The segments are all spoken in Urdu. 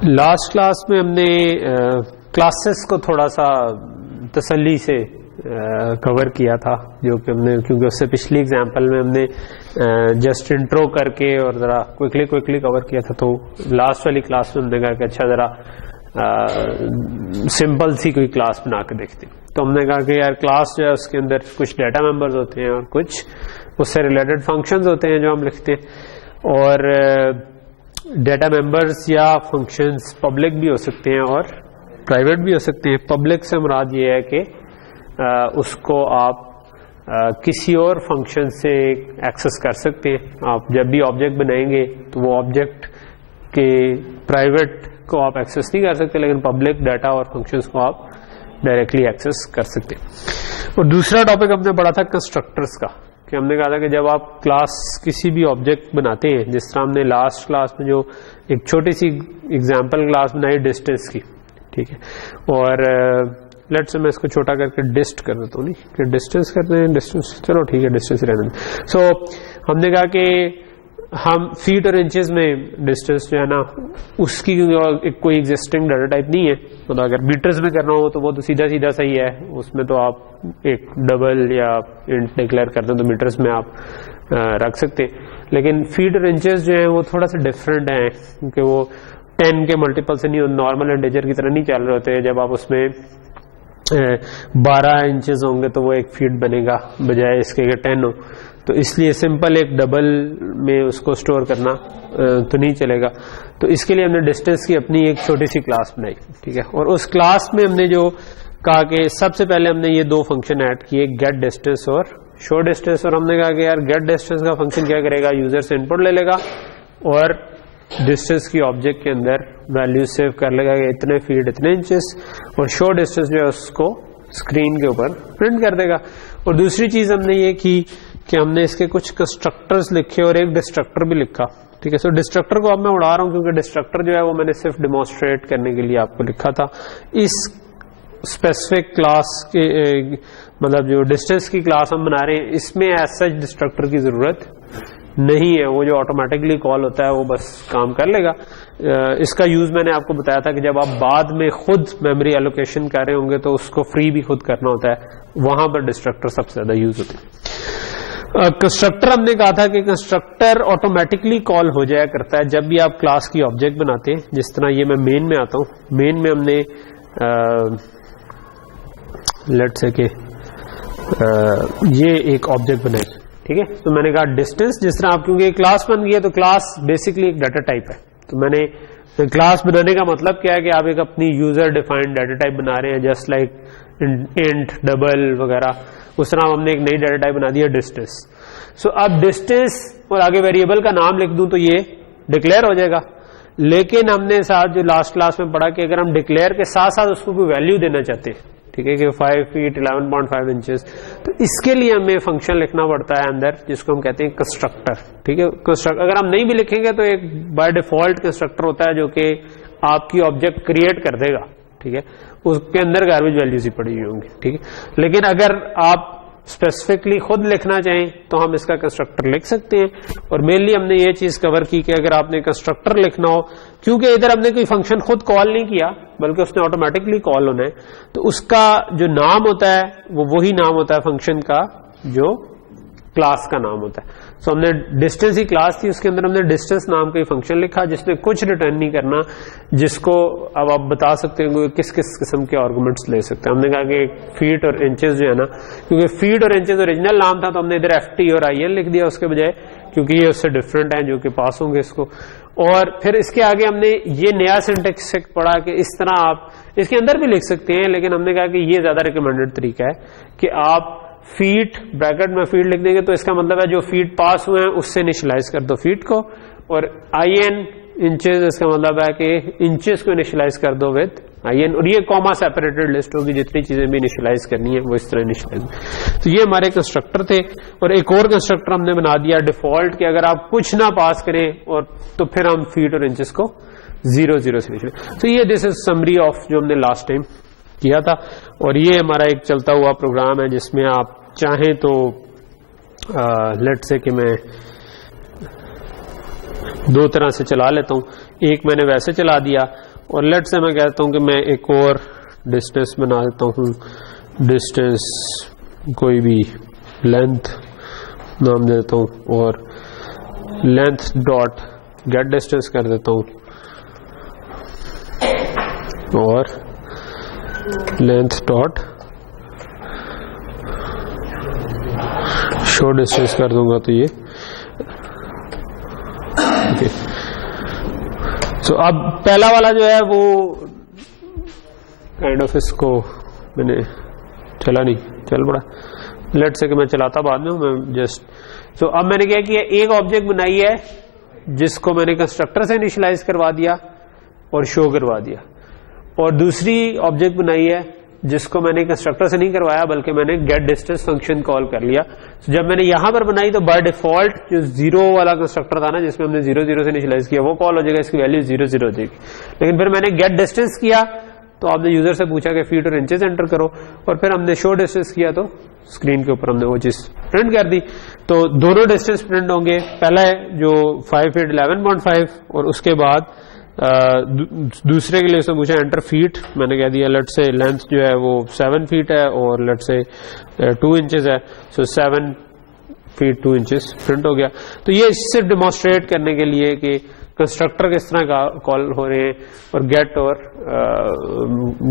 لاسٹ کلاس میں ہم نے کلاسز کو تھوڑا سا تسلی سے کور کیا تھا، جو کہ ہم نے کیونکہ اس سے پچھلی ایگزامپل میں ہم نے جسٹ انٹرو کر کے اور ذرا کوئکلی کور کیا تھا، تو لاسٹ والی کلاس میں ہم نے کہا کہ اچھا ذرا سمپل سی کوئی کلاس بنا کے دیکھتے ہیں. تو ہم نے کہا کہ یار کلاس جو ہے اس کے اندر کچھ ڈیٹا ممبرز ہوتے ہیں اور کچھ اس سے ریلیٹڈ فنکشنز ہوتے ہیں جو ہم لکھتے ہیں، اور ڈیٹا ممبرز یا فنکشنز پبلک بھی ہو سکتے ہیں اور پرائیویٹ بھی ہو سکتے ہیں. پبلک سے مراد یہ ہے کہ اس کو آپ کسی اور فنکشن سے ایکسس کر سکتے ہیں. آپ جب بھی آبجیکٹ بنائیں گے تو وہ آبجیکٹ کے پرائیویٹ کو آپ ایکسس نہیں کر سکتے، لیکن پبلک ڈیٹا اور فنکشنز کو آپ ڈائریکٹلی ایکسس کر سکتے ہیں. اور دوسرا ٹاپک ہم نے پڑھا تھا کنسٹرکٹرز کا، کہ ہم نے کہا تھا کہ جب آپ کلاس کسی بھی آبجیکٹ بناتے ہیں، جس طرح ہم نے لاسٹ کلاس میں جو ایک چھوٹی سی ایگزامپل کلاس بنائی ڈسٹینس کی، ٹھیک ہے، اور لیٹ سے میں اس کو چھوٹا کر کے ڈسٹ کر دیتا ہوں، نہیں کہ ڈسٹینس کرتے ہیں، ڈسٹینس چلو ٹھیک ہے ڈسٹینس رہنے دیں. سو ہم نے کہا کہ ہم فیٹ اور انچز میں ڈسٹینس جو ہے نا اس کی کوئی ایگزسٹنگ ڈیٹا ٹائپ نہیں ہے، مطلب اگر میٹرز میں کرنا ہو تو وہ تو سیدھا صحیح ہے، اس میں تو آپ ایک ڈبل یا انٹ ڈکلیئر کرتے ہیں تو میٹرز میں آپ رکھ سکتے ہیں. لیکن فیٹ اور انچز جو ہیں وہ تھوڑا سا ڈفرینٹ ہیں، کیونکہ وہ 10 کے ملٹیپل سے نہیں، نارمل انٹیجر کی طرح نہیں چل رہے ہوتے. جب آپ اس میں 12 انچز ہوں گے تو وہ ایک فیٹ بنے گا بجائے اس کے 10 ہو، تو اس لیے سمپل ایک ڈبل میں اس کو سٹور کرنا تو نہیں چلے گا. تو اس کے لیے ہم نے ڈسٹینس کی اپنی ایک چھوٹی سی کلاس بنائی، ٹھیک ہے. اور اس کلاس میں ہم نے جو کہا کہ سب سے پہلے ہم نے یہ دو فنکشن ایڈ کیے، گیٹ ڈسٹینس اور شو ڈسٹینس. اور ہم نے کہا کہ یار گیٹ ڈسٹینس کا فنکشن کیا کرے گا، یوزر سے انپٹ لے لے گا اور ڈسٹینس کی آبجیکٹ کے اندر ویلیو سیو کر لے گا کہ اتنے فیٹ اتنے انچز، اور شو ڈسٹینس جو ہے اس کو اسکرین کے اوپر پرنٹ کر دے گا. اور دوسری چیز ہم نے یہ کی کہ ہم نے اس کے کچھ کنسٹرکٹرز لکھے اور ایک ڈسٹرکٹر بھی لکھا، ٹھیک ہے. سو ڈسٹرکٹر کو اب میں اڑا رہا ہوں کیونکہ ڈسٹرکٹر جو ہے وہ میں نے صرف ڈیمونسٹریٹ کرنے کے لیے آپ کو لکھا تھا. اس اسپیسیفک کلاس کے مطلب جو ڈسٹینس کی کلاس ہم بنا رہے ہیں اس میں ایز سچ ڈسٹرکٹر کی ضرورت نہیں ہے، وہ جو آٹومیٹکلی کال ہوتا ہے وہ بس کام کر لے گا. اس کا یوز میں نے آپ کو بتایا تھا کہ جب آپ بعد میں خود میموری ایلوکیشن کر رہے ہوں گے تو اس کو فری بھی خود کرنا ہوتا ہے، وہاں پر ڈسٹرکٹر سب سے زیادہ یوز ہوتے ہیں. کنسٹرکٹر ہم نے کہا تھا کہ کنسٹرکٹر آٹومیٹکلی کال ہو جایا کرتا ہے جب بھی آپ کلاس کی آبجیکٹ بناتے ہیں. جس طرح یہ میں مین میں آتا ہوں، مین میں ہم نے لیٹ سے کہ یہ ایک آبجیکٹ بنائی، ٹھیک ہے. تو میں نے کہا ڈسٹینس، جس طرح آپ کیونکہ کلاس بن گئی ہے تو کلاس بیسکلی ایک ڈیٹا ٹائپ ہے، تو میں نے کلاس بنانے کا مطلب کیا ہے کہ آپ ایک اپنی یوزر ڈیفائنڈ ڈیٹا ٹائپ بنا رہے ہیں، جسٹ لائک انٹ ڈبل وغیرہ. اس طرح ہم نے ایک نئی ڈیٹا ٹائپ بنا دیا ڈسٹینس. سو اب ڈسٹینس اور آگے ویریبل کا نام لکھ دوں تو یہ ڈکلیئر ہو جائے گا. لیکن ہم نے ساتھ جو لاسٹ کلاس میں پڑھا کہ اگر ہم ڈکلیئر کے ساتھ ساتھ اس کو کوئی ویلیو دینا چاہتے ہیں، ٹھیک ہے، کہ 5 فیٹ 11.5 انچز، تو اس کے لیے ہمیں فنکشن لکھنا پڑتا ہے اندر جس کو ہم کہتے ہیں کنسٹرکٹر، ٹھیک ہے. اگر ہم نہیں بھی لکھیں گے تو ایک بائی ڈیفالٹ کنسٹرکٹر ہوتا ہے جو کہ آپ کی آبجیکٹ کریٹ کر دے گا، ٹھیک ہے. اس کے اندر گاربیج ویلیوز ہی پڑی ہوئی ہوں گی، ٹھیک ہے. لیکن اگر آپ اسپیسیفکلی خود لکھنا چاہیں تو ہم اس کا کنسٹرکٹر لکھ سکتے ہیں. اور مینلی ہم نے یہ چیز کور کی کہ اگر آپ نے کنسٹرکٹر لکھنا ہو، کیونکہ ادھر ہم نے کوئی فنکشن خود کال نہیں کیا بلکہ اس نے آٹومیٹکلی کال ہونا ہے، تو اس کا جو نام ہوتا ہے وہ وہی نام ہوتا ہے فنکشن کا جو کلاس کا نام ہوتا ہے. سو ہم نے ڈسٹینس ہی کلاس تھی، اس کے اندر ہم نے ڈسٹینس نام کا ہی فنکشن لکھا جس میں کچھ ریٹرن نہیں کرنا، جس کو اب آپ بتا سکتے ہیں کس کس قسم کے آرگومنٹس لے سکتے ہیں. ہم نے کہا کہ فیٹ اور انچز جو ہے نا، کیونکہ فیٹ اور انچز اوریجنل نام تھا تو ہم نے ادھر FT اور IN لکھ دیا اس کے بجائے، کیونکہ یہ اس سے ڈفرینٹ ہیں جو کہ پاس ہوں گے اس کو. اور پھر اس کے آگے ہم نے یہ نیا سینٹیکس پڑھا کہ اس طرح آپ اس کے اندر بھی لکھ سکتے ہیں، لیکن ہم نے کہا کہ یہ زیادہ ریکمینڈڈ طریقہ ہے کہ آپ فیٹ بریکٹ میں فیٹ لکھ دیں گے تو اس کا مطلب ہے جو فیٹ پاس ہوئے ہیں اس سے انیشلائز کر دو فیٹ کو، اور IN انچز اس کا مطلب ہے کہ انچز کو انیشلائز کر دو وتھ IN. اور یہ کاما سیپریٹڈ لسٹ ہوگی، جتنی چیزیں بھی انیشلائز کرنی ہے وہ اس طرح انیشلائز. تو یہ ہمارے کنسٹرکٹر تھے. اور ایک اور کنسٹرکٹر ہم نے بنا دیا ڈیفالٹ کہ اگر آپ کچھ نہ پاس کریں اور تو پھر ہم فیٹ اور انچز کو 0 0 سے انیشلائز. تو یہ دس از سمری آف جو ہم نے لاسٹ ٹائم کیا تھا. اور یہ ہمارا ایک چلتا ہوا پروگرام ہے جس میں آپ چاہیں تو لیٹ سے کہ میں دو طرح سے چلا لیتا ہوں. ایک میں نے ویسے چلا دیا, اور لیٹ سے میں کہتا ہوں کہ میں ایک اور ڈسٹینس بنا دیتا ہوں, ڈسٹینس کوئی بھی لینتھ نام دیتا ہوں, اور لینتھ ڈاٹ گیٹ ڈسٹینس کر دیتا ہوں, اور لینتھ ڈاٹ شو ڈسٹینس کر دوں گا. تو یہ سو اب پہلا والا جو ہے وہ کائنڈ آف اس کو میں نے چلا نہیں, چل پڑا, لیٹ سے کہ میں چلاتا بعد میں ہوں میں جسٹ. سو اب میں نے کیا کیا, ایک آبجیکٹ بنائی ہے جس کو میں نے کنسٹرکٹر سے انیشلائز کروا دیا اور شو کروا دیا, اور دوسری آبجیکٹ بنائی ہے جس کو میں نے کنسٹرکٹر سے نہیں کروایا بلکہ میں نے گیٹ ڈسٹینس فنکشن کال کر لیا. جب میں نے یہاں پر بنائی تو بائی ڈیفالٹ جو 0 والا کنسٹرکٹر تھا نا جس میں ہم نے 0 0 سے انیشلائز کیا وہ کال ہو جائے گا, اس کی ویلیو 0 0 ہو جائے گی. لیکن پھر میں نے گیٹ ڈسٹینس کیا تو آپ نے یوزر سے پوچھا کہ فیٹ اور انچز انٹر کرو, اور پھر ہم نے شو ڈسٹینس کیا تو اسکرین کے اوپر ہم نے وہ چیز پرنٹ کر دی. تو دونوں ڈسٹینس پرنٹ ہوں گے, پہلا ہے جو 5 فیٹ 11.5 اور اس کے بعد دوسرے کے لیے اس نے پوچھا انٹر فیٹ, میں نے کہہ دیا لیٹ سے لینتھ جو ہے وہ 7 فیٹ ہے اور لیٹ سے 2 انچز ہے, سو 7 فیٹ 2 انچز پرنٹ ہو گیا. تو یہ صرف ڈیمونسٹریٹ کرنے کے لیے کہ کنسٹرکٹر کس طرح کا کال ہو رہے ہیں اور گیٹ اور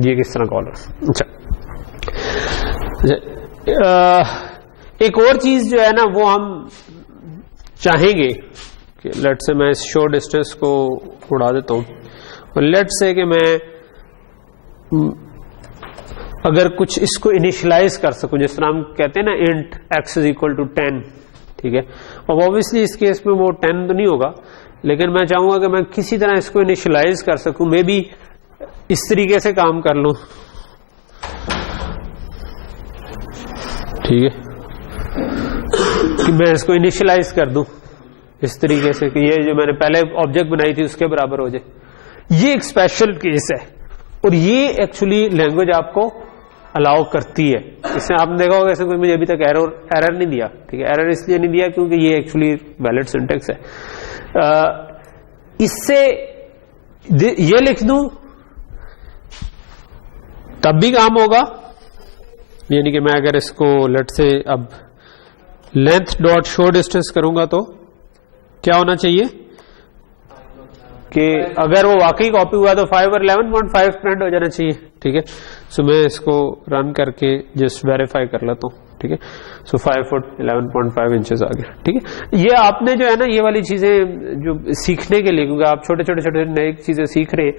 یہ کس طرح کال ہو رہے ہیں. اچھا, ایک اور چیز جو ہے نا وہ ہم چاہیں گے کہ لیٹ سے میں اس شو ڈسٹینس کو اڑا دیتا ہوں, اور لیٹ سے کہ میں اگر کچھ اس کو انیشلائز کر سکوں, جس طرح ہم کہتے ہیں نا انٹ x = 10, ٹھیک ہے. اب اوبیسلی اس کیس میں وہ 10 تو نہیں ہوگا, لیکن میں چاہوں گا کہ میں کسی طرح اس کو انیشلائز کر سکوں, مے بی اس طریقے سے کام کر لوں, ٹھیک ہے, کہ میں اس کو انیشلائز کر دوں اس طریقے سے کہ یہ جو میں نے پہلے آبجیکٹ بنائی تھی اس کے برابر ہو جائے. یہ ایک اسپیشل کیس ہے اور یہ ایکچولی لینگویج آپ کو الاؤ کرتی ہے. اس میں آپ نے دیکھا ہوگا ایسے کوئی مجھے ابھی تک ایرر نہیں دیا, ٹھیک ہے. ایرر اس لیے نہیں دیا کیونکہ یہ ایکچولی ویلڈ سنٹیکس ہے. اس سے یہ لکھ دوں تب بھی کام ہوگا, یعنی کہ میں اگر اس کو لیٹ سے اب لینتھ ڈاٹ شو ڈسٹینس کروں گا تو کیا ہونا چاہیے کہ اگر وہ واقعی کاپی ہوا تو 5 اور 11.5 پرنٹ ہو جانا چاہیے, ٹھیک ہے. سو میں اس کو رن کر کے جسٹ ویریفائی کر لیتا ہوں, ٹھیک ہے. سو 5 فٹ 11.5 انچز آ گیا, ٹھیک ہے. یہ آپ نے جو ہے نا یہ والی چیزیں جو سیکھنے کے لیے, کیونکہ آپ چھوٹے چھوٹے نئی چیزیں سیکھ رہے ہیں,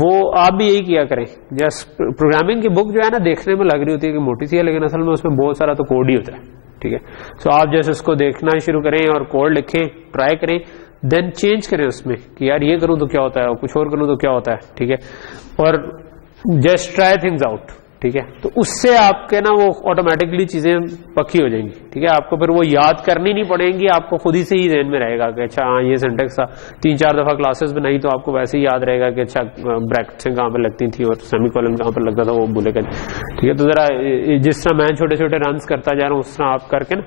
وہ آپ بھی یہی کیا کریں. جسٹ پروگرامنگ کی بک جو ہے نا دیکھنے میں لگ رہی ہوتی ہے کہ موٹی سی ہے, لیکن اصل میں اس میں بہت سارا تو کوڈ ہی ہوتا ہے, ٹھیک ہے. سو آپ جیسے اس کو دیکھنا شروع کریں اور کوڈ لکھیں, ٹرائی کریں, دین چینج کریں اس میں کہ یار یہ کروں تو کیا ہوتا ہے اور کچھ اور کروں تو کیا ہوتا ہے, ٹھیک ہے. اور جسٹ ٹرائی تھنگز آؤٹ, ٹھیک ہے. تو اس سے آپ کے نا وہ آٹومیٹکلی چیزیں پکی ہو جائیں گی, ٹھیک ہے. آپ کو پھر وہ یاد کرنی نہیں پڑیں گی, آپ کو خود ہی سے ہی ذہن میں رہے گا کہ اچھا ہاں یہ سینٹیکس تھا. 3-4 دفعہ کلاسز بنائی تو آپ کو ویسے ہی یاد رہے گا کہ اچھا بریکٹیں کہاں پہ لگتی تھیں اور سیمی کولن کہاں پہ لگتا تھا, وہ بھولے گا, ٹھیک ہے. تو ذرا جس طرح میں چھوٹے چھوٹے رنس کرتا جا رہا ہوں اس طرح آپ کر کے نا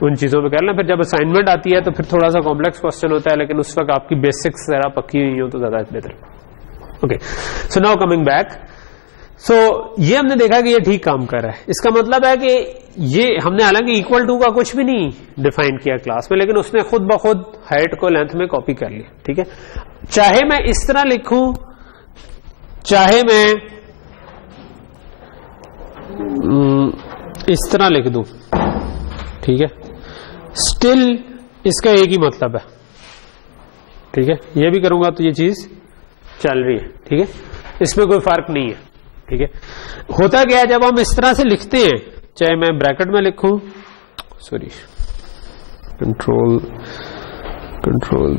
ان چیزوں پہ کر لیں. پھر جب اسائنمنٹ آتی ہے تو پھر تھوڑا سا کمپلیکس کوسچن ہوتا ہے, لیکن اس وقت آپ کی بیسکس ذرا پکی ہوئی ہوں تو زیادہ بہتر. Okay, so now coming back. So یہ ہم نے دیکھا کہ یہ ٹھیک کام کر رہا ہے. اس کا مطلب ہے کہ یہ ہم نے حالانکہ equal to کا کچھ بھی نہیں ڈیفائن کیا کلاس میں, لیکن اس نے خود بخود ہائٹ کو لینتھ میں کاپی کر لیا, ٹھیک ہے. چاہے میں اس طرح لکھوں, چاہے میں اس طرح لکھ دوں, ٹھیک ہے, اسٹل اس کا ایک ہی مطلب ہے, ٹھیک ہے. یہ بھی کروں گا تو یہ چیز چل رہی ہے, ٹھیک ہے. اس میں کوئی فرق نہیں ہے, ٹھیک ہے. ہوتا کیا ہے جب ہم اس طرح سے لکھتے ہیں, چاہے میں بریکٹ میں لکھوں, سوری کنٹرول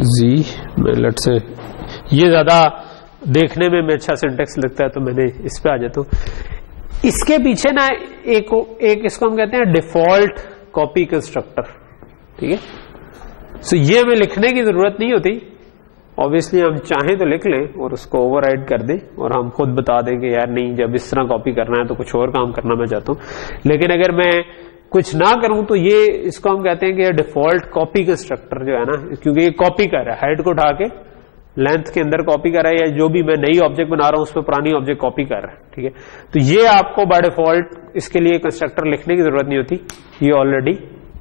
زی, میں لٹ سے یہ زیادہ دیکھنے میں اچھا سینٹیکس لگتا ہے تو میں نے اس پہ آ جاتا ہوں. اس کے پیچھے نا ایک اس کو ہم کہتے ہیں ڈیفالٹ کاپی کنسٹرکٹر, ٹھیک ہے. سو یہ ہمیں لکھنے کی ضرورت نہیں ہوتی, obviously ہم چاہیں تو لکھ لیں اور اس کو اوور رائڈ کر دیں اور ہم خود بتا دیں کہ یار نہیں جب اس طرح کاپی کرنا ہے تو کچھ اور کام کرنا میں چاہتا ہوں. لیکن اگر میں کچھ نہ کروں تو یہ اس کو ہم کہتے ہیں کہ ڈیفالٹ کاپی کنسٹرکٹر جو ہے نا, کیونکہ یہ کاپی کر رہا ہے, ہائٹ کو اٹھا کے لینتھ کے اندر کاپی کر رہا ہے، یا جو بھی میں نئی آبجیکٹ بنا رہا ہوں اس پہ پرانی آبجیکٹ کاپی کر رہا ہے. ٹھیک ہے، تو یہ آپ کو بائی ڈیفالٹ اس کے لیے کنسٹرکٹر لکھنے کی ضرورت نہیں ہوتی، یہ آلریڈی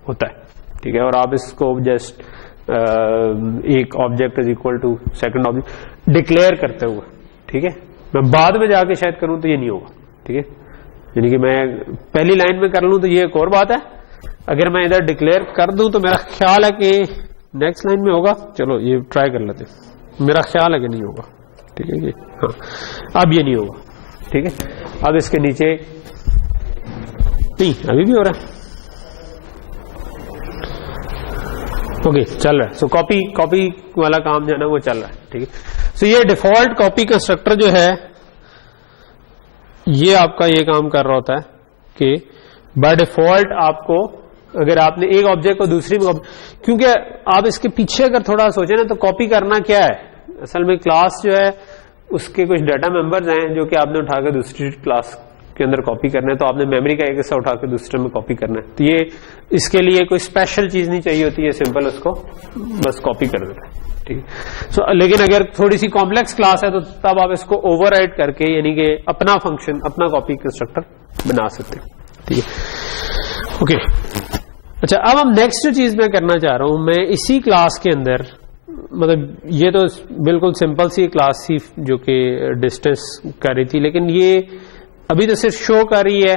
ہوتا ہے. ٹھیک ہے، اور آپ اس کو جسٹ ایک object is equal to second object declare کرتے ہوئے. ٹھیک ہے، میں بعد میں جا کے شاید کروں تو یہ نہیں ہوگا. ٹھیک ہے، یعنی کہ میں پہلی لائن میں کر لوں تو یہ ایک اور بات ہے، اگر میں ادھر ڈکلیئر کر دوں تو میرا خیال ہے کہ نیکسٹ لائن میں ہوگا. چلو یہ ٹرائی کر لیتے، میرا خیال ہے کہ نہیں ہوگا. ٹھیک ہے، یہ ہاں اب یہ نہیں ہوگا. ٹھیک ہے، اب اس کے نیچے نہیں، ابھی بھی ہو رہا ہے. اوکے چل رہا ہے. سو کاپی والا کام جو ہے نا وہ چل رہا ہے. ٹھیک ہے، سو یہ ڈیفالٹ کاپی کنسٹرکٹر جو ہے یہ آپ کا یہ کام کر رہا ہوتا ہے کہ بائی ڈیفالٹ آپ کو اگر آپ نے ایک آبجیکٹ کو دوسری میں کیونکہ آپ اس کے پیچھے اگر تھوڑا سوچیں نا تو کاپی کرنا کیا ہے اصل میں، کلاس جو ہے اس کے کچھ ڈیٹا ممبرز ہیں جو کہ آپ نے اٹھا کے دوسری کلاس کے اندر کاپی کرنا ہے، تو آپ نے میموری کا ایک حصہ اٹھا کے دوسرے میں کاپی کرنا ہے. تو یہ اس کے لیے کوئی اسپیشل چیز نہیں چاہیے ہوتی ہے، سمپل اس کو بس کاپی کر دیتا ہے. ٹھیک ہے، سو لیکن اگر تھوڑی سی کمپلیکس کلاس ہے تو تب آپ اس کو اوور رائڈ کر کے یعنی کہ اپنا فنکشن اپنا کاپی کنسٹرکٹر بنا سکتے ہیں. ٹھیک ہے، اوکے. اچھا، اب ہم نیکسٹ جو چیز میں کرنا چاہ رہا ہوں، میں اسی کلاس کے اندر مطلب یہ تو بالکل سمپل سی کلاس تھی جو کہ ڈسٹینس کر رہی تھی، لیکن یہ ابھی تو صرف شو کر رہی ہے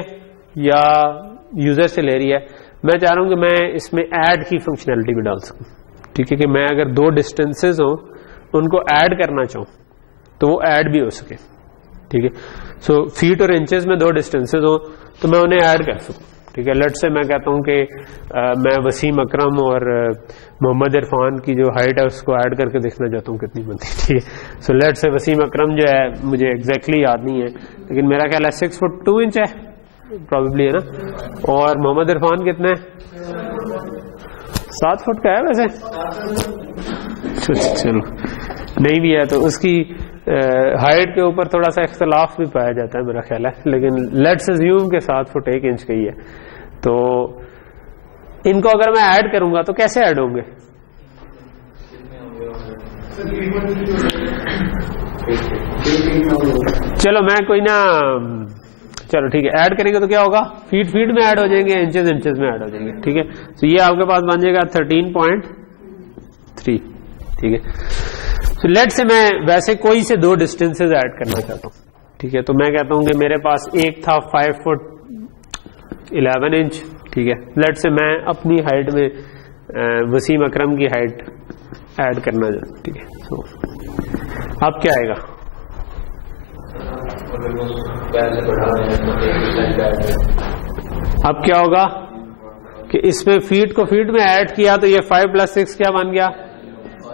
یا یوزر سے لے رہی ہے. میں چاہ رہا ہوں کہ میں اس میں ایڈ کی فنکشنلٹی بھی ڈال سکوں. ٹھیک ہے، کہ میں اگر دو ڈسٹینسز ہوں ان کو ایڈ کرنا چاہوں تو وہ ایڈ بھی ہو سکے. ٹھیک ہے، سو فیٹ اور انچز میں دو ڈسٹینسز ہوں تو میں انہیں ایڈ کر سکوں. ٹھیک ہے، لیٹ سے میں کہتا ہوں کہ میں وسیم اکرم اور محمد عرفان کی جو ہائٹ ہے اس کو ایڈ کر کے دیکھنا چاہتا ہوں کتنی بنتی. ٹھیک ہے، سو لیٹ سے وسیم اکرم جو ہے مجھے ایگزیکٹلی یاد نہیں ہے لیکن میرا خیال ہے 6 فٹ 2 انچ ہے پرابیبلی، ہے نا، اور محمد عرفان کتنے 7 فٹ کا ہے ویسے. چلو نہیں بھی ہے تو اس کی ہائٹ کے اوپر تھوڑا سا اختلاف بھی پایا جاتا ہے میرا خیال ہے، لیکن لیٹس اسیوم کہ 7 فٹ 1 انچ کا ہی ہے. تو ان کو اگر میں ایڈ کروں گا تو کیسے ایڈ ہوں گے؟ چلو میں کوئی نہ، چلو ٹھیک ہے، ایڈ کریں گے تو کیا ہوگا، فیٹ میں ایڈ ہو جائیں گے، انچز میں ایڈ ہو جائیں گے. ٹھیک ہے، تو یہ آپ کے پاس بن جائے گا 13.3. ٹھیک ہے، تو لیٹ سے میں ویسے کوئی سے دو ڈسٹینسز ایڈ کرنا چاہتا ہوں. ٹھیک ہے، تو میں کہتا ہوں کہ میرے پاس ایک تھا 5 فٹ 11 انچ. ٹھیک ہے، لیٹ سے میں اپنی ہائٹ میں وسیم اکرم کی ہائٹ ایڈ کرنا چاہتا ہوں. ٹھیک ہے، سو اب کیا آئے گا، اب کیا ہوگا کہ اس میں فیٹ کو فیٹ میں ایڈ کیا تو یہ 5 + 6 کیا بن گیا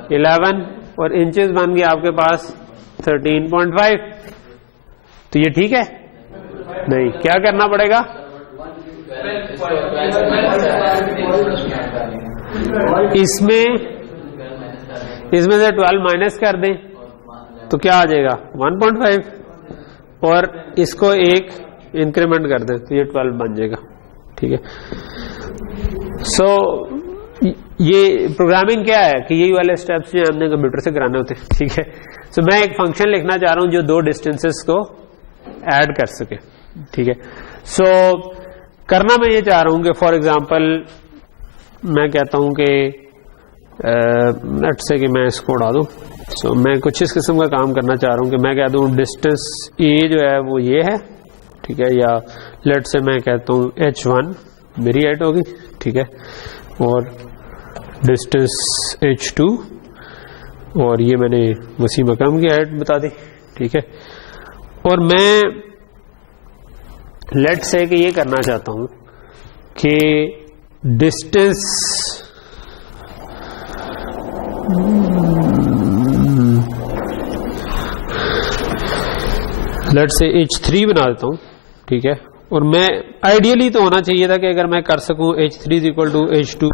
11 اور انچز بن گیا آپ کے پاس 13.5. تو یہ ٹھیک ہے؟ نہیں، کیا کرنا پڑے گا، اس میں سے 12 مائنس کر دیں تو کیا آ جائے گا 1.5 اور اس کو ایک انکریمنٹ کر دیں تو یہ 12 بن جائے گا. ٹھیک ہے، سو یہ پروگرامنگ کیا ہے کہ یہی والے اسٹیپس جو ہم نے کمپیوٹر سے کرانے ہوتے ہیں. ٹھیک ہے، سو میں ایک فنکشن لکھنا چاہ رہا ہوں جو دو ڈسٹینسز کو ایڈ کر سکے. ٹھیک ہے، سو کرنا میں یہ چاہ رہا ہوں کہ فار ایگزامپل میں کہتا ہوں کہ لیٹ سے کہ میں اس کو اڑا دوں. سو میں کچھ اس قسم کا کام کرنا چاہ رہا ہوں کہ میں کہہ دوں ڈسٹینس اے جو ہے وہ یہ ہے. ٹھیک ہے، یا لیٹ سے میں کہتا ہوں H1 میری ہائٹ ہوگی. ٹھیک ہے، اور ڈسٹینس H2 اور یہ میں نے وسیم اکرم کی ہائٹ بتا دی. ٹھیک ہے، اور میں لیٹ سے کہ یہ کرنا چاہتا ہوں کہ ڈسٹینس لیٹ سے H3 بنا دیتا ہوں. ٹھیک ہے، اور میں آئیڈیلی تو ہونا چاہیے تھا کہ اگر میں کر سکوں H3 = H2.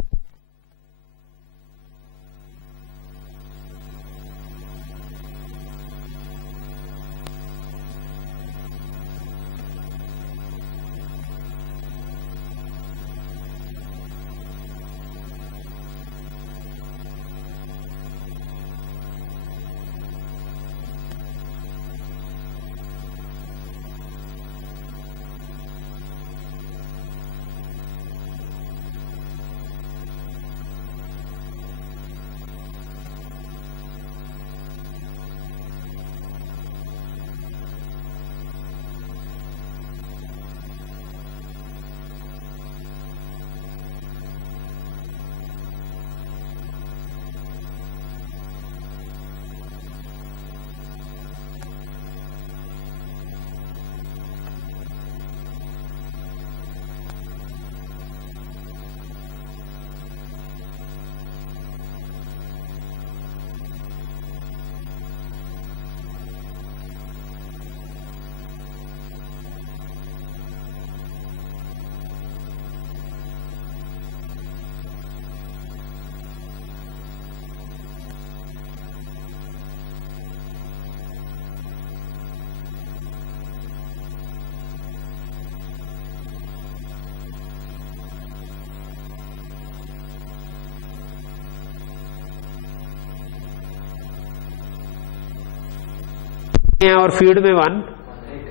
ہیں اور فیڈ میں 1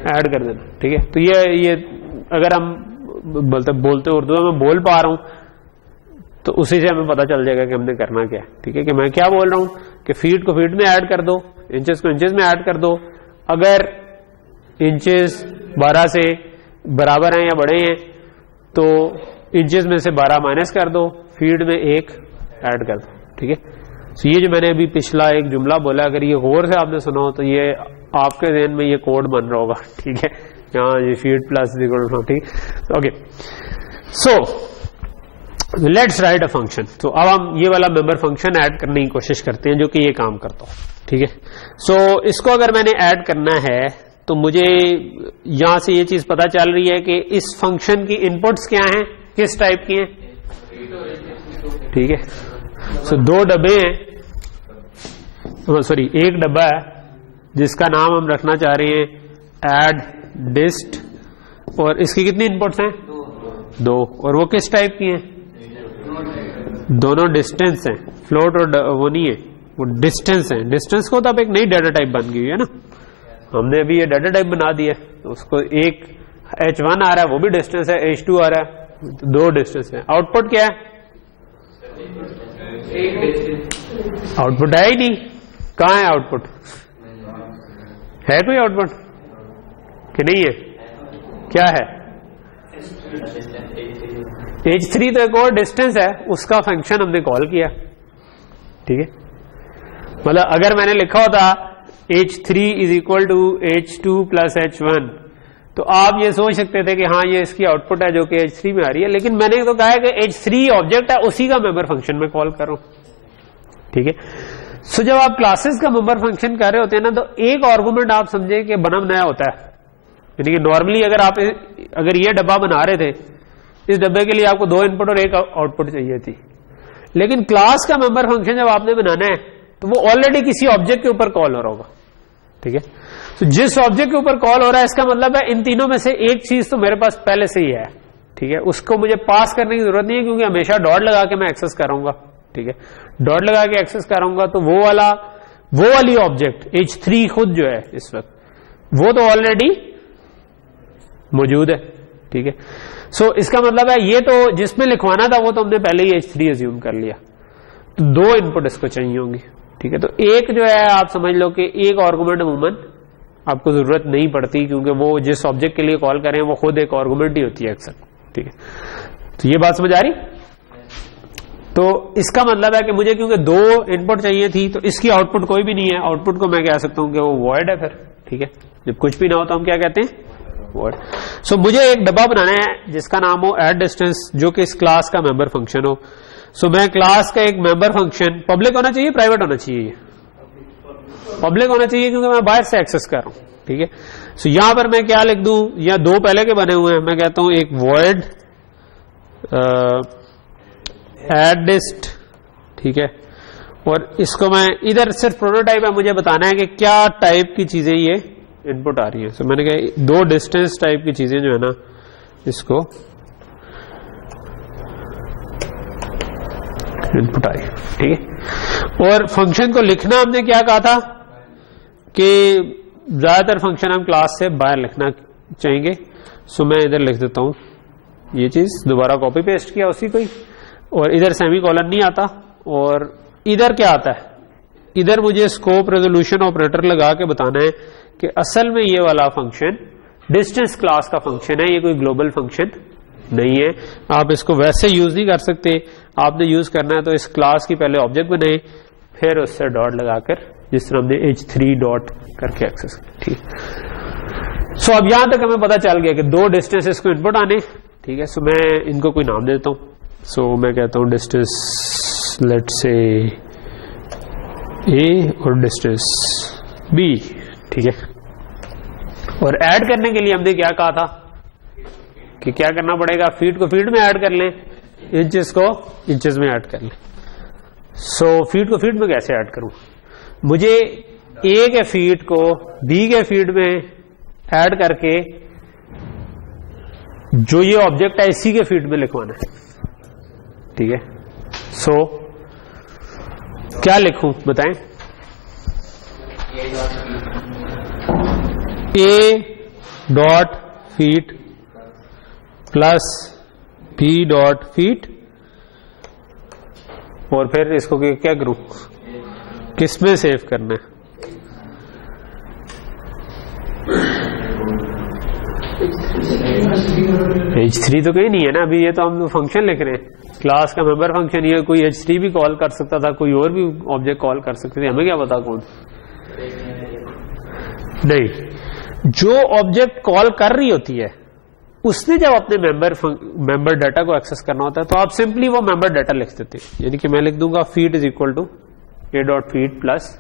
ایڈ کر دینا. ٹھیک ہے, تو یہ اگر ہم بولتے اردو میں بول پا رہا ہوں تو اسی سے ہمیں پتا چل جائے گا کہ ہم نے کرنا کیا ہے. ٹھیک ہے, کہ میں کیا بول رہا ہوں کہ فیٹ کو فیٹ میں ایڈ کر دو, انچز کو انچز میں ایڈ کر دو. اگر انچز 12 سے برابر ہیں یا بڑے ہیں تو انچز میں سے 12 مائنس کر دو, فیٹ میں 1 ایڈ کر دو. ٹھیک ہے, تو یہ جو میں نے ابھی پچھلا ایک جملہ بولا, اگر یہ غور سے آپ نے سنا ہو تو یہ آپ کے ذہن میں یہ کوڈ بن رہا ہوگا. ٹھیک ہے, یہاں یہ فیٹ پلس ٹھیک. Okay, so let's write a function. تو اب ہم یہ والا ممبر فنکشن ایڈ کرنے کی کوشش کرتے ہیں جو کہ یہ کام کرتا ہو. ٹھیک ہے, سو اس کو اگر میں نے ایڈ کرنا ہے تو مجھے یہاں سے یہ چیز پتا چل رہی ہے کہ اس فنکشن کی ان پٹس کیا ہیں, کس ٹائپ کی ہیں. ٹھیک ہے, سو 2 ڈبے ہیں, سوری 1 ڈبہ ہے جس کا نام ہم رکھنا چاہ رہے ہیں ایڈ ڈسٹ, اور اس کی کتنی ان پٹس ہیں 2, اور وہ کس ٹائپ کی ہیں, دونوں ڈسٹینس ہیں, فلوٹ اور وہ نہیں ہے, وہ ڈسٹینس ہیں. ڈسٹینس کو تو اب ایک نئی ڈیٹا ٹائپ بن گئی ہے نا, ہم نے ابھی یہ ڈیٹا ٹائپ بنا دیا ہے. اس کو ایک H1 آ رہا ہے وہ بھی ڈسٹینس ہے, H2 آ رہا ہے, 2 ڈسٹینس ہے. آؤٹ پٹ کیا ہے, آؤٹ پٹ ہے ہی نہیں. کہاں ہے آؤٹ پٹ, ہے کوئی آؤٹ پٹ کہ نہیں ہے, کیا ہے H3 تو ایک اور ڈسٹینس ہے, اس کا فنکشن ہم نے کال کیا. ٹھیک ہے, مطلب اگر میں نے لکھا ہوتا H3 is equal to H2 plus H1 تو آپ یہ سوچ سکتے تھے کہ ہاں یہ اس کی آؤٹ پٹ ہے جو کہ H3 میں آ رہی ہے, لیکن میں نے تو کہا ہے کہ H3 آبجیکٹ ہے, اسی کا ممبر فنکشن میں کال کر رہا ہوں. ٹھیک ہے, سو جب آپ کلاسز کا ممبر فنکشن کر رہے ہوتے ہیں نا تو ایک آرگومنٹ آپ سمجھیں کہ بنا بنایا ہوتا ہے. یعنی کہ نارملی اگر یہ ڈبہ بنا رہے تھے, اس ڈبے کے لیے آپ کو 2 ان پٹ اور 1 آؤٹ پٹ چاہیے تھی, لیکن کلاس کا ممبر فنکشن جب آپ نے بنانا ہے تو وہ آلریڈی کسی آبجیکٹ کے اوپر کال ہو رہا ہوگا. ٹھیک ہے, تو جس آبجیکٹ کے اوپر کال ہو رہا ہے اس کا مطلب ہے ان تینوں میں سے ایک چیز تو میرے پاس پہلے سے ہی ہے. ٹھیک ہے, اس کو مجھے پاس کرنے کی ضرورت نہیں ہے کیونکہ ہمیشہ ڈاٹ لگا کے میں ایکسس کروں گا. ٹھیک ہے, ڈاٹ لگا کے ایکسس کروں گا تو وہ والی آبجیکٹ H3 خود جو ہے اس وقت وہ تو آلریڈی موجود ہے. ٹھیک ہے, سو اس کا مطلب ہے یہ تو جس میں لکھوانا تھا وہ تو ہم نے پہلے ہی H3 ایزیوم کر لیا, تو 2 ان پٹ اس کو چاہیے ہوں گی. ٹھیک ہے, تو ایک جو ہے آپ سمجھ لو کہ ایک آرگومنٹ عموماً آپ کو ضرورت نہیں پڑتی کیونکہ وہ جس آبجیکٹ کے لیے کال کریں وہ خود ایک آرگومنٹ ہی ہوتی ہے اکثر. ٹھیک ہے, تو یہ بات سمجھ آ رہی. تو اس کا مطلب ہے کہ مجھے کیونکہ 2 ان پٹ چاہیے تھی تو اس کی آؤٹ پٹ کوئی بھی نہیں ہے, آؤٹ پٹ کو میں کہہ سکتا ہوں کہ وہ وائڈ ہے پھر. ٹھیک ہے, جب کچھ بھی نہ ہو تو ہم کیا کہتے ہیں, وائڈ. سو مجھے ایک ڈبہ بنانا ہے جس کا نام ہو ایڈ ڈسٹینس جو کہ اس کلاس کا ممبر فنکشن ہو. سو میں کلاس کا ایک ممبر فنکشن پبلک ہونا چاہیے, پرائیویٹ ہونا چاہیے, پبلک ہونا چاہیے کیونکہ میں باہر سے ایکسس کر رہا ہوں. ٹھیک ہے, سو یہاں پر میں کیا لکھ دوں, یا 2 پہلے کے بنے ہوئے ہیں, میں کہتا ہوں ایک وائڈ ایڈ ڈسٹ. ٹھیک ہے, اور اس کو میں ادھر صرف پروٹوٹائپ ہے, مجھے بتانا ہے کہ کیا ٹائپ کی چیزیں یہ ان پٹ آ رہی ہیں. سو میں نے کہا 2 ڈسٹینس ٹائپ کی چیزیں جو ہے نا اس کو ان پٹ آئی. ٹھیک ہے, اور فنکشن کو لکھنا ہم نے کیا کہا تھا کہ زیادہ تر فنکشن ہم کلاس سے باہر لکھنا چاہیں گے. سو میں ادھر لکھ دیتا ہوں یہ چیز, دوبارہ کاپی پیسٹ کیا اسی کو ہی, اور ادھر سیمی کولن نہیں آتا, اور ادھر کیا آتا ہے, ادھر مجھے اسکوپ ریزولوشن آپریٹر لگا کے بتانا ہے کہ اصل میں یہ والا فنکشن ڈسٹینس کلاس کا فنکشن ہے, یہ کوئی گلوبل فنکشن نہیں ہے. آپ اس کو ویسے یوز نہیں کر سکتے, آپ نے یوز کرنا ہے تو اس کلاس کی پہلے آبجیکٹ بنائیں پھر اس سے ڈاٹ لگا کر جس طرح ہم نے H3 ڈاٹ کر کے ایکسس. ٹھیک, سو اب یہاں تک ہمیں پتا چل گیا کہ 2 ڈسٹینس اس کو ان پٹ آنے. ٹھیک ہے, سو میں ان کو کوئی نام دیتا ہوں. سو میں کہتا ہوں ڈسٹینس لیٹ سے A اور ڈسٹینس B. ٹھیک ہے, اور ایڈ کرنے کے لیے ہم نے کیا کہا تھا کہ کیا کرنا پڑے گا, فیٹ کو فیٹ میں ایڈ کر لیں, انچز کو انچز میں ایڈ کر لیں. سو فیٹ کو فیٹ میں کیسے ایڈ کروں, مجھے A کے فیٹ کو B کے فیٹ میں ایڈ کر کے جو یہ آبجیکٹ ہے اسی کے فیٹ میں لکھوانا ہے. ٹھیک ہے, سو کیا لکھوں بتائیں, A dot fat plus B dot فیٹ, اور پھر اس کو کیا کروں, کس میں سیو کرنا ہے؟ H3 تو کہیں نہیں ہے نا ابھی, یہ تو ہم فنکشن لکھ رہے ہیں, کلاس کا ممبر فنکشن. یہ کوئی H3 بھی کال کر سکتا تھا, کوئی اور بھی آبجیکٹ کال کر سکتے تھے, ہمیں کیا پتا کون. نہیں, جو آبجیکٹ کال کر رہی ہوتی ہے اس نے جب اپنے ممبر ڈیٹا کو ایکسس کرنا ہوتا ہے تو آپ سمپلی وہ ممبر ڈیٹا لکھ دیتے ہیں, یعنی کہ میں لکھ دوں گا phi is equal to A dot fat plus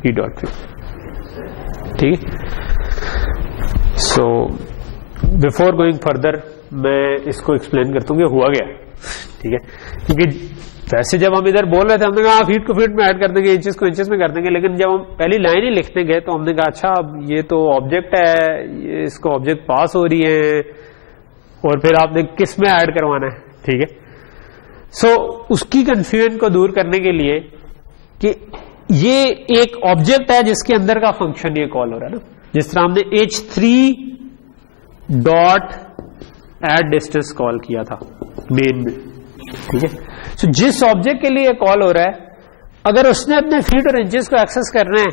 B dot phi. ٹھیک ہے, سو بفور گوئنگ فردر میں اس کو ایکسپلین کرتا ہوں کہ ہوا گیا. ٹھیک ہے, کیونکہ ویسے جب ہم ادھر بول رہے تھے ہم نے کہا فیٹ کو فیٹ میں ایڈ کر دیں گے, انچز کو انچز میں کر دیں گے, لیکن جب ہم پہلی لائن ہی لکھنے گئے تو ہم نے کہا اچھا اب یہ تو آبجیکٹ ہے, اس کو آبجیکٹ پاس ہو رہی ہے, اور پھر آپ نے کس میں ایڈ کروانا ہے. ٹھیک ہے, سو اس کی کنفیوژن کو دور کرنے کے لیے کہ یہ ایک آبجیکٹ ہے جس کے اندر کا فنکشن یہ کال ہو رہا ہے نا, جس طرح ہم نے H3 ڈاٹ ایڈ ڈسٹینس کال کیا تھا مین میں. ٹھیک ہے, سو جس آبجیکٹ کے لیے کال ہو رہا ہے اگر اس نے اپنے فیٹ اور انچز کو ایکسس کرنا ہے,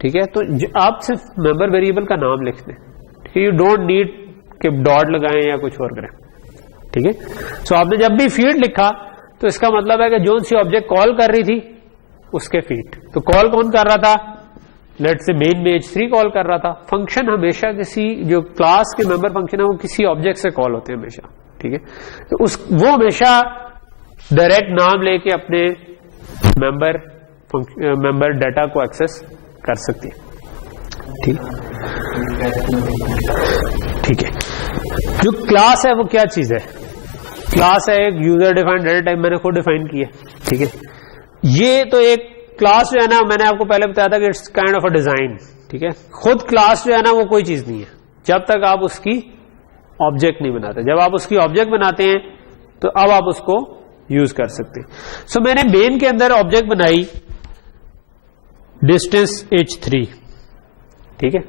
ٹھیک ہے, تو آپ صرف ممبر ویریبل کا نام لکھ دیں. ٹھیک ہے, یو ڈونٹ نیڈ کہ ڈاٹ لگائیں یا کچھ اور کریں. ٹھیک ہے, سو آپ نے جب بھی فیٹ لکھا تو اس کا مطلب ہے کہ جو سی آبجیکٹ کال کر رہی تھی اس کے فیٹ. تو کال کون کر رہا تھا, لیٹ سے مین میں H3 کال کر رہا تھا. فنکشن ہمیشہ کسی جو کلاس کے ممبر فنکشن ہے وہ کسی آبجیکٹ سے کال ہوتے ہیں ہمیشہ. ٹھیک ہے, تو وہ ہمیشہ ڈائریکٹ نام لے کے اپنے ممبر ڈیٹا کو ایکسس کر سکتی ہے. ٹھیک ہے, جو کلاس ہے وہ کیا چیز ہے؟ کلاس ہے ایک یوزر ڈیفائنڈ ڈیٹا ٹائپ, میں نے خود ڈیفائن کی ہے. ٹھیک ہے, یہ تو ایک کلاس جو ہے نا, میں نے آپ کو پہلے بتایا تھا کہ it's kind of a design. ٹھیک ہے, خود کلاس جو ہے نا وہ کوئی چیز نہیں ہے جب تک آپ اس کی آبجیکٹ نہیں بناتے. جب آپ اس کی آبجیکٹ بناتے ہیں تو اب آپ اس کو یوز کر سکتے ہیں. سو میں نے مین کے اندر آبجیکٹ بنائی ڈسٹینس H3. ٹھیک ہے,